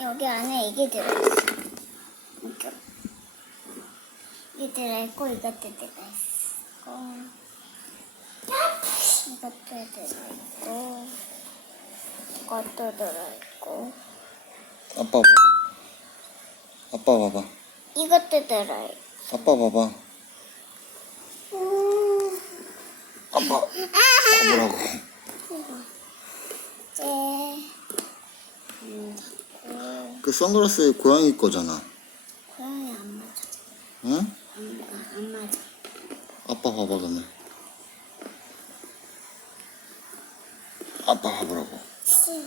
여기 안에 이게 들어있어. 이게 들어있고 이것도 들어있고 이것도 들어있고 이것도 들어있고 아빠 봐봐. 아빠 봐봐. 이것도 들어있고 아빠 봐봐. 아빠 봐보라고. 이제 그 선글라스 고양이 거잖아. 고양이 안 맞아. 응? 안 맞아. 아빠 봐봐 그러면. 아빠 봐보라고. 싫어.